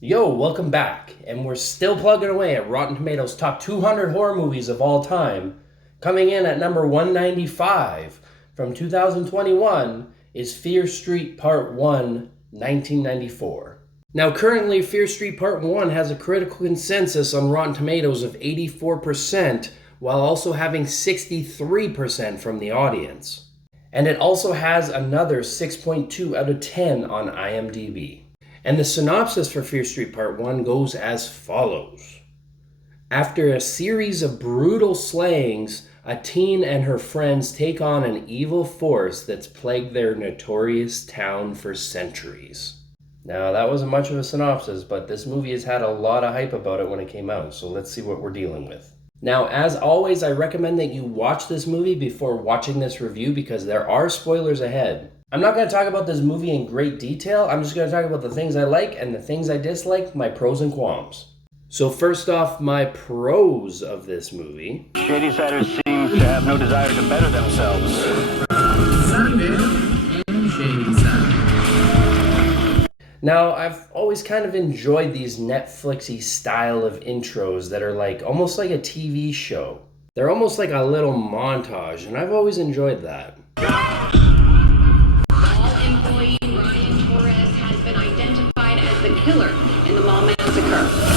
Yo, welcome back, and we're still plugging away at Rotten Tomatoes' top 200 horror movies of all time. Coming in at number 195 from 2021 is Fear Street Part 1, 1994. Now, currently, Fear Street Part 1 has a critical consensus on Rotten Tomatoes of 84%, while also having 63% from the audience. And it also has another 6.2 out of 10 on IMDb. And the synopsis for Fear Street Part 1 goes as follows. After a series of brutal slayings, a teen and her friends take on an evil force that's plagued their notorious town for centuries. Now, that wasn't much of a synopsis, but this movie has had a lot of hype about it when it came out, so let's see what we're dealing with. Now, as always, I recommend that you watch this movie before watching this review because there are spoilers ahead. I'm not going to talk about this movie in great detail. I'm just going to talk about the things I like and the things I dislike, my pros and qualms. So first off, my pros of this movie. Shady-siders seem to have no desire to better themselves. Sunday and Shady-side. Now, I've always kind of enjoyed these Netflixy style of intros that are like almost like a TV show. They're almost like a little montage, and I've always enjoyed that.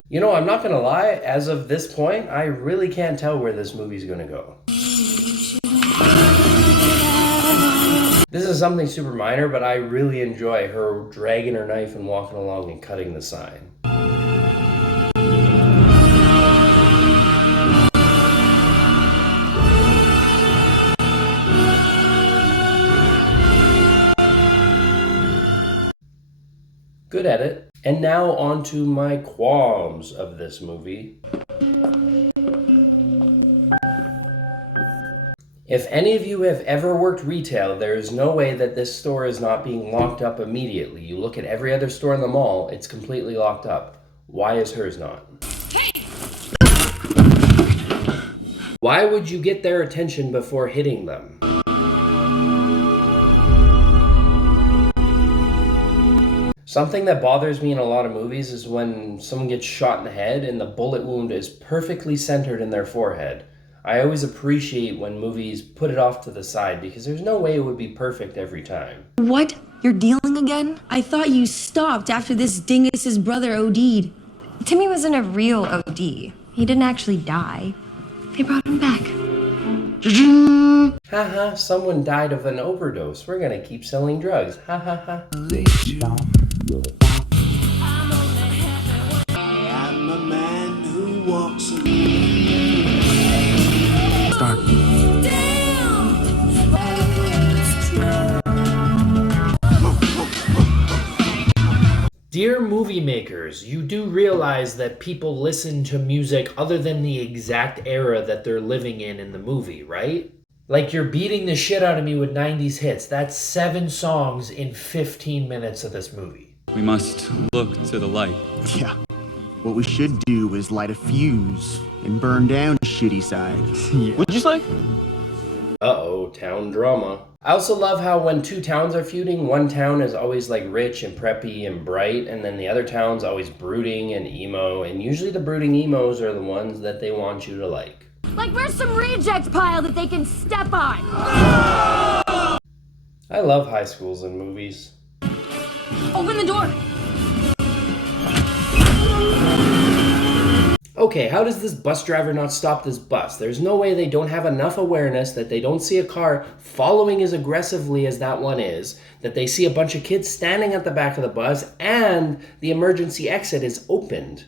You know, I'm not gonna lie, as of this point, I really can't tell where this movie's gonna go. This is something super minor, but I really enjoy her dragging her knife and walking along and cutting the sign. Good edit. And now on to my qualms of this movie. If any of you have ever worked retail, there is no way that this store is not being locked up immediately. You look at every other store in the mall, it's completely locked up. Why is hers not? Hey! Why would you get their attention before hitting them? Something that bothers me in a lot of movies is when someone gets shot in the head and the bullet wound is perfectly centered in their forehead. I always appreciate when movies put it off to the side because there's no way it would be perfect every time. What? You're dealing again? I thought you stopped after this dingus's brother OD'd. Timmy wasn't a real OD. He didn't actually die. They brought him back. Haha, someone died of an overdose. We're gonna keep selling drugs. Ha ha ha. I'm a man who walks Start. Dear movie makers, you do realize that people listen to music other than the exact era that they're living in the movie, right? Like you're beating the shit out of me with 90s hits. That's 7 songs in 15 minutes of this movie. We must look to the light. Yeah. What we should do is light a fuse and burn down Shitty Side. Yeah. What'd you say? Uh-oh, town drama. I also love how when two towns are feuding, one town is always like rich and preppy and bright, and then the other town's always brooding and emo, and usually the brooding emos are the ones that they want you to like. Like we're some reject pile that they can step on. I love high schools and movies. Open the door. Okay, how does this bus driver not stop this bus? There's no way they don't have enough awareness that they don't see a car following as aggressively as that one is, that they see a bunch of kids standing at the back of the bus, and the emergency exit is opened.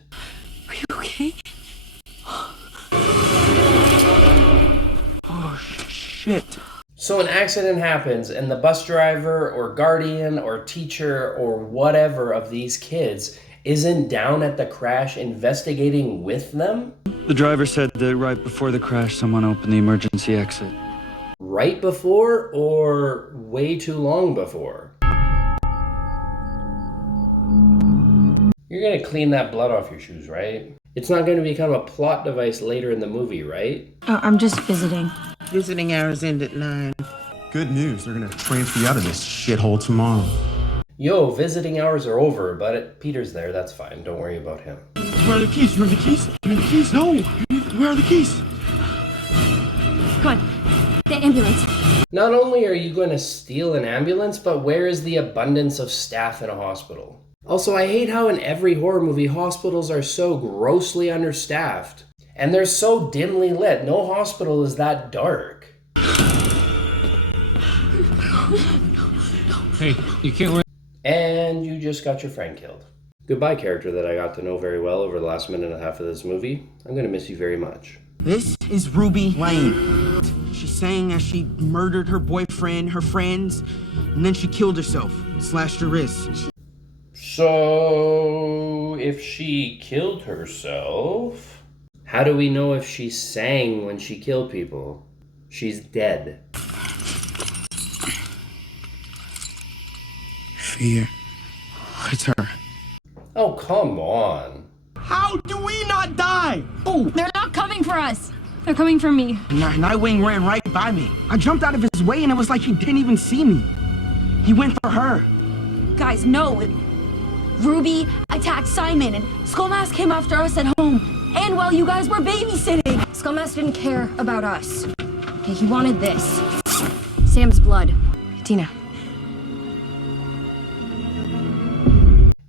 Are you okay? Oh, shit. So an accident happens, and the bus driver or guardian or teacher or whatever of these kids isn't down at the crash investigating with them? The driver said that right before the crash, someone opened the emergency exit. Right before or way too long before? You're gonna clean that blood off your shoes, right? It's not gonna become a plot device later in the movie, right? I'm just visiting. Visiting hours end at 9. Good news, they're gonna transfer you out of this shithole tomorrow. Yo, visiting hours are over, but Peter's there, that's fine. Don't worry about him. Where are the keys? Where are the keys? Where are the keys? No! Where are the keys? Come on. The ambulance. Not only are you going to steal an ambulance, but where is the abundance of staff in a hospital? Also, I hate how in every horror movie, hospitals are so grossly understaffed. And they're so dimly lit. No hospital is that dark. Hey, you can't wear. And you just got your friend killed. Goodbye, character that I got to know very well over the last minute and a half of this movie. I'm going to miss you very much. This is Ruby Lane. She's saying that she murdered her boyfriend, her friends, and then she killed herself, slashed her wrist. So, if she killed herself, how do we know if she sang when she killed people? She's dead. Fear. It's her. Oh, come on. How do we not die? Oh, They're not coming for us. They're coming for me. Nightwing ran right by me. I jumped out of his way and it was like he didn't even see me. He went for her. Guys, no. Ruby attacked Simon, and Skullmask came after us at home. And while you guys were babysitting. Skullmask didn't care about us. Okay, he wanted this. Sam's blood. Tina.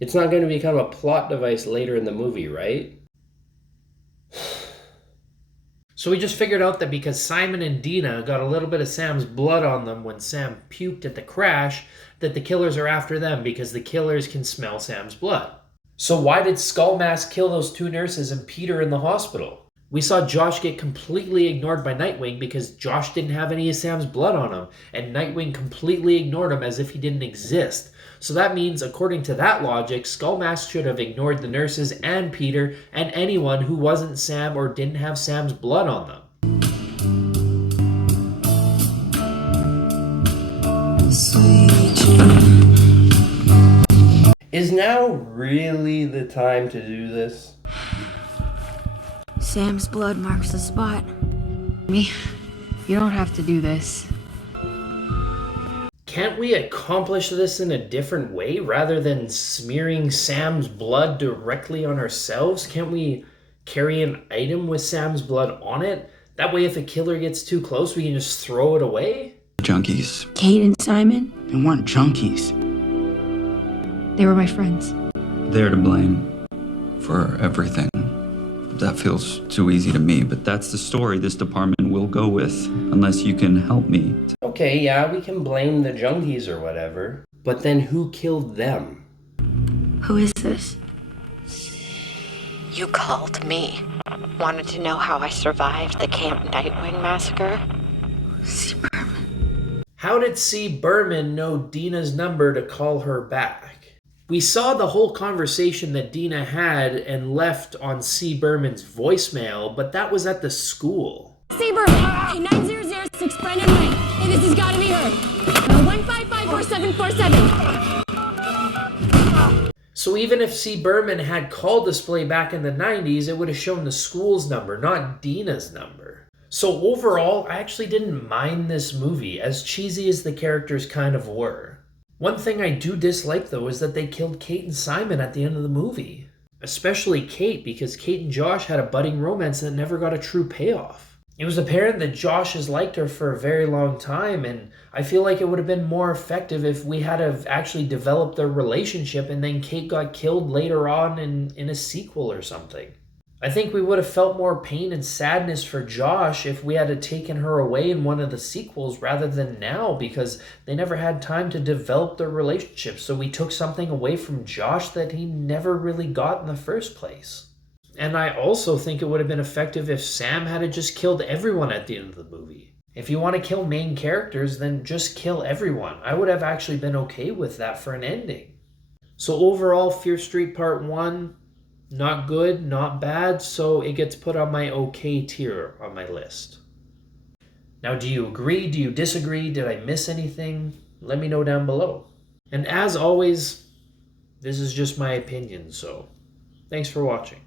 It's not going to become a plot device later in the movie, right? So we just figured out that because Simon and Dina got a little bit of Sam's blood on them when Sam puked at the crash, that the killers are after them because the killers can smell Sam's blood. So why did Skullmask kill those two nurses and Peter in the hospital? We saw Josh get completely ignored by Nightwing because Josh didn't have any of Sam's blood on him, and Nightwing completely ignored him as if he didn't exist. So that means, according to that logic, Skullmask should have ignored the nurses and Peter and anyone who wasn't Sam or didn't have Sam's blood on them. Is now really the time to do this? Sam's blood marks the spot. Me? You don't have to do this. Can't we accomplish this in a different way rather than smearing Sam's blood directly on ourselves? Can't we carry an item with Sam's blood on it? That way if a killer gets too close, we can just throw it away? Junkies. Kate and Simon? They weren't junkies. They were my friends. They're to blame for everything. That feels too easy to me, but that's the story this department will go with, unless you can help me. Okay, yeah, we can blame the junkies or whatever. But then who killed them? Who is this? You called me. Wanted to know how I survived the Camp Nightwing massacre? C. Berman. How did C. Berman know Dina's number to call her back? We saw the whole conversation that Dina had and left on C. Berman's voicemail, but that was at the school. C. Berman. Okay, 9006 Brennan Lane. Hey, this has got to be her. 1554747. So even if C. Berman had call display back in the 90s, it would have shown the school's number, not Dina's number. So overall, I actually didn't mind this movie, as cheesy as the characters kind of were. One thing I do dislike, though, is that they killed Kate and Simon at the end of the movie. Especially Kate, because Kate and Josh had a budding romance that never got a true payoff. It was apparent that Josh has liked her for a very long time, and I feel like it would have been more effective if we had have actually developed their relationship and then Kate got killed later on in a sequel or something. I think we would have felt more pain and sadness for Josh if we had taken her away in one of the sequels rather than now, because they never had time to develop their relationship, so we took something away from Josh that he never really got in the first place. And I also think it would have been effective if Sam had just killed everyone at the end of the movie. If you want to kill main characters, then just kill everyone. I would have actually been okay with that for an ending. So overall, Fear Street Part 1, not good, not bad, so it gets put on my okay tier on my list. Now, do you agree? Do you disagree? Did I miss anything? Let me know down below. And as always, this is just my opinion, so thanks for watching.